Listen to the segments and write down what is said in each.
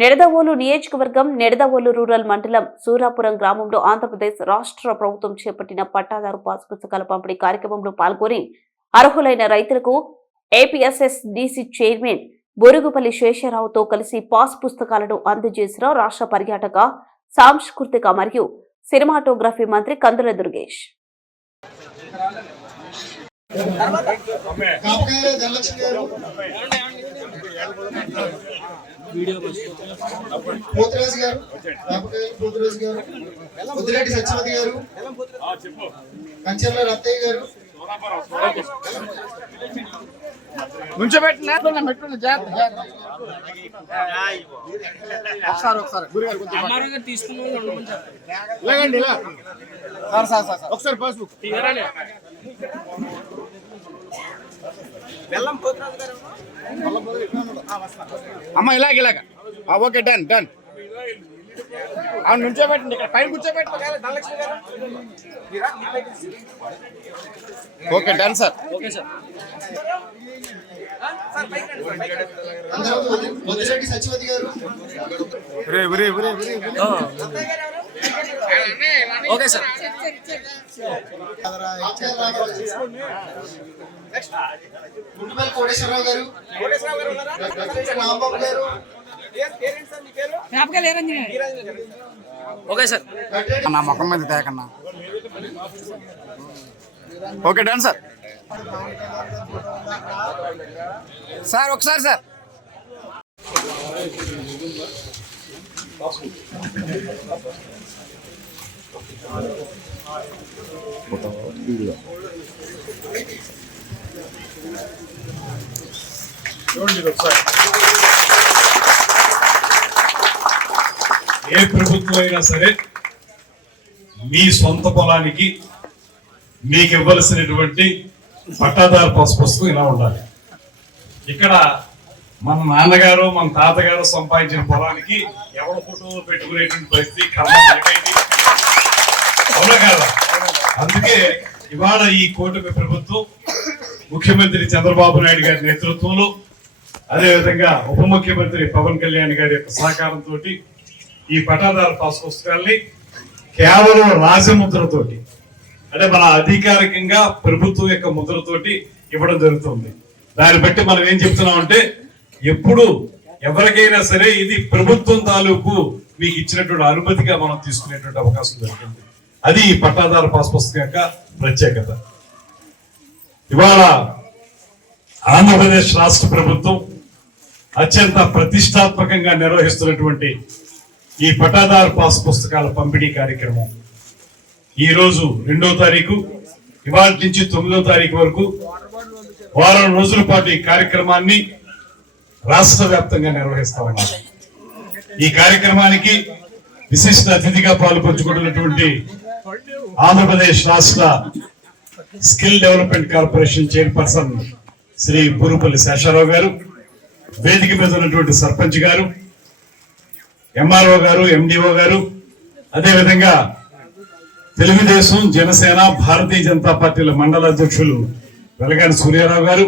నిడదవోలు నియోజకవర్గం నిడదవోలు రూరల్ మండలం సూరాపురం గ్రామంలో ఆంధ్రప్రదేశ్ రాష్ట్ర ప్రభుత్వం చేపట్టిన పట్టాదారు పాస్ పుస్తకాల పంపిణీ కార్యక్రమంలో పాల్గొని అర్హులైన రైతులకు ఏపీఎస్ఎస్డీసీ చైర్మన్ బొరుగుపల్లి శేషరావుతో కలిసి పాస్ పుస్తకాలను అందజేసిన రాష్ట్ర పర్యాటక సాంస్కృతిక మరియు సినిమాటోగ్రఫీ మంత్రి కందుల దుర్గేష్. పోతురాజు గారు, పోతురాజు గారు, ముద్దిరెడ్డి సత్యవతి గారు, కంచెర్ల రత్తయ్య గారు, ఒకసారి పాస్బుక్ అమ్మ ఇలాగ ఓకే డన్ డన్ అవును నుంచోబెట్టండి ఇక్కడ పైన కూర్చోబెట్టండి okay done sir okay sir Muddireddy Satyavathi garu okay sir Koteswararao గారు, రాంబాబు గారు, ఓకే సార్ నా ముఖం మీద తేకన్నా ఓకే డన్ సార్ సార్ ఒకసారి సార్ ఏ ప్రభుత్వం అయినా సరే మీ సొంత పొలానికి మీకు ఇవ్వాల్సినటువంటి పట్టాదారు పాస్ పుస్తకం ఇలా ఉండాలి. ఇక్కడ మన నాన్నగారు మన తాతగారు సంపాదించిన పొలానికి ఎవరి ఫోటో పెట్టుకునేటువంటి పరిస్థితి అవునా కాదా? అందుకే ఇవాళ ఈ కూటమి ప్రభుత్వం ముఖ్యమంత్రి చంద్రబాబు నాయుడు గారి నేతృత్వంలో అదేవిధంగా ఉప ముఖ్యమంత్రి పవన్ కళ్యాణ్ గారి యొక్క సహకారంతో ఈ పట్టాదారు పాస్ పుస్తకాల్ని కేవలం రాజముద్రతోటి అంటే మన అధికారికంగా ప్రభుత్వం యొక్క ముద్రతోటి ఇవ్వడం జరుగుతుంది. దాన్ని బట్టి మనం ఏం చెప్తున్నాం అంటే ఎప్పుడు ఎవరికైనా సరే ఇది ప్రభుత్వం తాలూకు మీకు ఇచ్చినటువంటి అనుమతిగా మనం తీసుకునేటువంటి అవకాశం దొరికింది. అది ఈ పట్టాదారు పాస్ పుస్తకం యొక్క ప్రత్యేకత. ఇవాళ ఆంధ్రప్రదేశ్ రాష్ట్ర ప్రభుత్వం అత్యంత ప్రతిష్టాత్మకంగా నిర్వహిస్తున్నటువంటి ఈ పట్టాదారు పాస్ పుస్తకాల పంపిణీ కార్యక్రమం ఈ రోజు 2వ తారీఖు ఇవాళ నుంచి 9వ తారీఖు వరకు వారం రోజుల పాటు ఈ కార్యక్రమాన్ని రాష్ట్ర వ్యాప్తంగా నిర్వహిస్తా ఉన్నారు. ఈ కార్యక్రమానికి విశిష్ట అతిథిగా పాల్పంచుకుంటున్నటువంటి ఆంధ్రప్రదేశ్ రాష్ట్ర skill development corporation chairperson Shri Borugupalli Sesharao గారు, వేదిక మీద ఉన్నటువంటి సర్పంచ్ గారు, ఎంఆర్ఓ గారు, ఎండిఓ గారు, అదేవిధంగా తెలుగుదేశం, జనసేన, భారతీయ జనతా పార్టీల మండల అధ్యక్షులు వెలగాని సూర్యారావు గారు,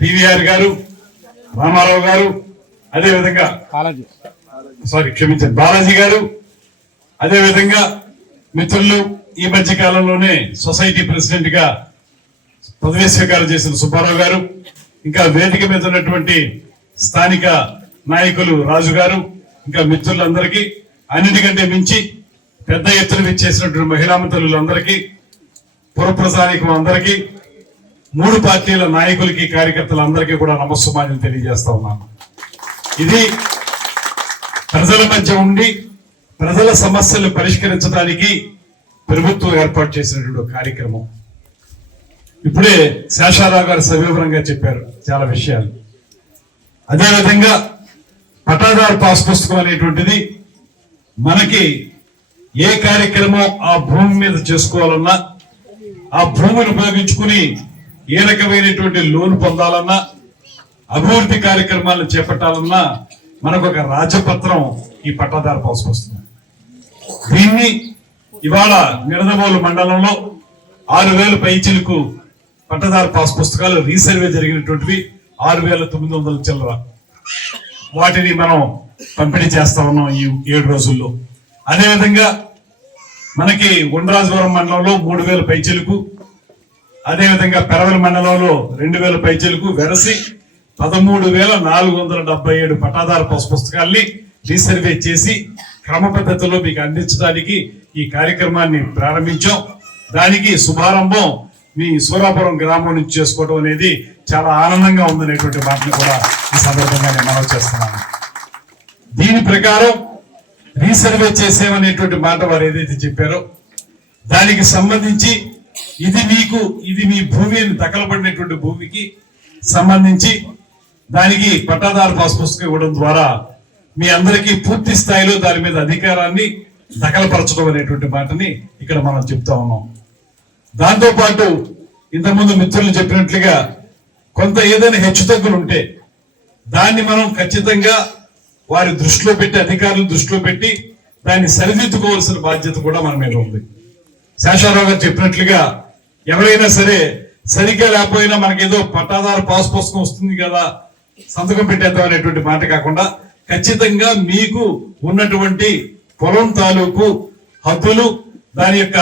పివిఆర్ గారు, రామారావు గారు, అదేవిధంగా బాలాజీ గారు, అదేవిధంగా మిత్రులు ఈ మధ్య కాలంలోనే సొసైటీ ప్రెసిడెంట్ గా పదవీ స్వీకారం చేసిన సుబ్బారావు గారు, ఇంకా వేదిక మీద ఉన్నటువంటి స్థానిక నాయకులు రాజు గారు, ఇంకా మిత్రులందరికీ, అన్నిటికంటే మించి పెద్ద ఎత్తున విచ్చేసినటువంటి మహిళా మిత్రులందరికీ, పురప్రజానికం అందరికీ, 3 పార్టీల నాయకులకి, కార్యకర్తలందరికీ కూడా నమస్సుమాన్యం తెలియజేస్తా ఉన్నాను. ఇది ప్రజల మధ్య ఉండి ప్రజల సమస్యలు పరిష్కరించడానికి ప్రభుత్వం ఏర్పాటు చేసినటువంటి కార్యక్రమం. ఇప్పుడే శేషారావు గారు సవివరంగా చెప్పారు చాలా విషయాలు. అదేవిధంగా పట్టాదారు పాస్ పుస్తకం అనేటువంటిది మనకి ఏ కార్యక్రమం ఆ భూమి మీద చేసుకోవాలన్నా, ఆ భూమిని ఉపయోగించుకుని ఏ రకమైనటువంటి లోన్ పొందాలన్నా, అభివృద్ధి కార్యక్రమాలను చేపట్టాలన్నా మనకు ఒక రాజపత్రం ఈ పట్టాదారు పాస్ పుస్తకం. దీన్ని ఇవాళ నిడదవోలు మండలంలో 6,000 పైచిలకు పట్టదారు పాస్ పుస్తకాలు రీసర్వే జరిగినటువంటివి 6,900 చిల్లర. వాటిని మనం పంపిణీ చేస్తా ఉన్నాం ఈ 7 రోజుల్లో. అదేవిధంగా మనకి ఉండ్రాజవరం మండలంలో 3,000 పైచిలకు, అదేవిధంగా పెరవల మండలంలో 2,000 పైచిలకు వెరసి 13,477 పట్టాదారు పాస్ పుస్తకాల్ని రీసర్వే చేసి క్రమ పద్ధతిలో మీకు అందించడానికి ఈ కార్యక్రమాన్ని ప్రారంభించాం. దానికి శుభారంభం మీ సూరాపురం గ్రామం నుంచి చేసుకోవడం అనేది చాలా ఆనందంగా ఉందనేటువంటి మాటను కూడా ఈ సందర్భంగా నేను మనవి చేస్తున్నాను. దీని ప్రకారం రీసర్వే చేసేమనేటువంటి మాట వారు ఏదైతే చెప్పారో దానికి సంబంధించి ఇది మీ భూమి దఖలపడినటువంటి భూమికి సంబంధించి దానికి పట్టాదారు పాస్ పుస్తకం ఇవ్వడం ద్వారా మీ అందరికీ పూర్తి స్థాయిలో దాని మీద అధికారాన్ని దఖలపరచడం అనేటువంటి మాటని ఇక్కడ మనం చెప్తా ఉన్నాం. దాంతో పాటు ఇంతకుముందు మిత్రులు చెప్పినట్లుగా కొంత ఏదైనా హెచ్చుతగ్గులు ఉంటే దాన్ని మనం ఖచ్చితంగా వారి దృష్టిలో పెట్టి, అధికారులు దృష్టిలో పెట్టి దాన్ని సరిదిద్దుకోవాల్సిన బాధ్యత కూడా మన మీద ఉంది. శేషారావు గారు చెప్పినట్లుగా ఎవరైనా సరే సరిగ్గా లేకపోయినా మనకేదో పట్టాదారు పాస్ పుస్తకం వస్తుంది కదా సంతకం పెట్టేద్దాం అనేటువంటి మాట కాకుండా ఖచ్చితంగా మీకు ఉన్నటువంటి పొలం తాలూకు హద్దులు, దాని యొక్క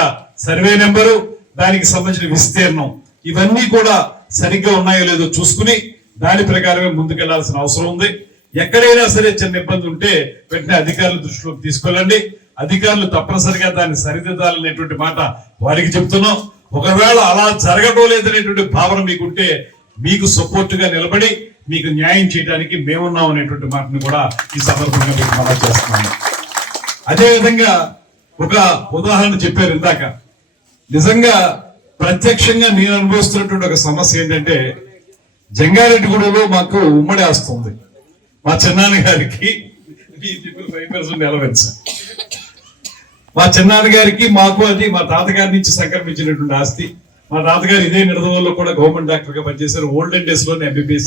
సర్వే నెంబరు, దానికి సంబంధించిన విస్తీర్ణం ఇవన్నీ కూడా సరిగ్గా ఉన్నాయో లేదో చూసుకుని దాని ప్రకారమే ముందుకెళ్లాల్సిన అవసరం ఉంది. ఎక్కడైనా సరే చిన్న ఇబ్బంది ఉంటే వెంటనే అధికారుల దృష్టిలోకి తీసుకెళ్ళండి. అధికారులు తప్పనిసరిగా దాన్ని సరిదిద్దాలనేటువంటి మాట వారికి చెప్తున్నాం. ఒకవేళ అలా జరగడం లేదనేటువంటి భావన మీకుంటే మీకు సపోర్ట్ గా నిలబడి మీకు న్యాయం చేయడానికి మేమున్నాం అనేటువంటి మాటను కూడా ఈ సందర్భంగా మీకు మనం చేస్తున్నాము. అదేవిధంగా ఒక ఉదాహరణ చెప్పారు ఇందాక. నిజంగా ప్రత్యక్షంగా నేను అనుభవిస్తున్నటువంటి ఒక సమస్య ఏంటంటే జంగారెడ్డిగూడలో మాకు ఉమ్మడి ఆస్తుంది. మా చిన్నాన్న గారికి 5% ఎలవెన్స్, మా చిన్నాన్న గారికి మాకు అది మా తాతగారి నుంచి సంక్రమించినటువంటి ఆస్తి. మా తాతగారు ఇదే నిడదవోలులో కూడా గవర్నమెంట్ డాక్టర్ గా పనిచేశారు. ఓల్డెన్ డేస్ లోనే MBBS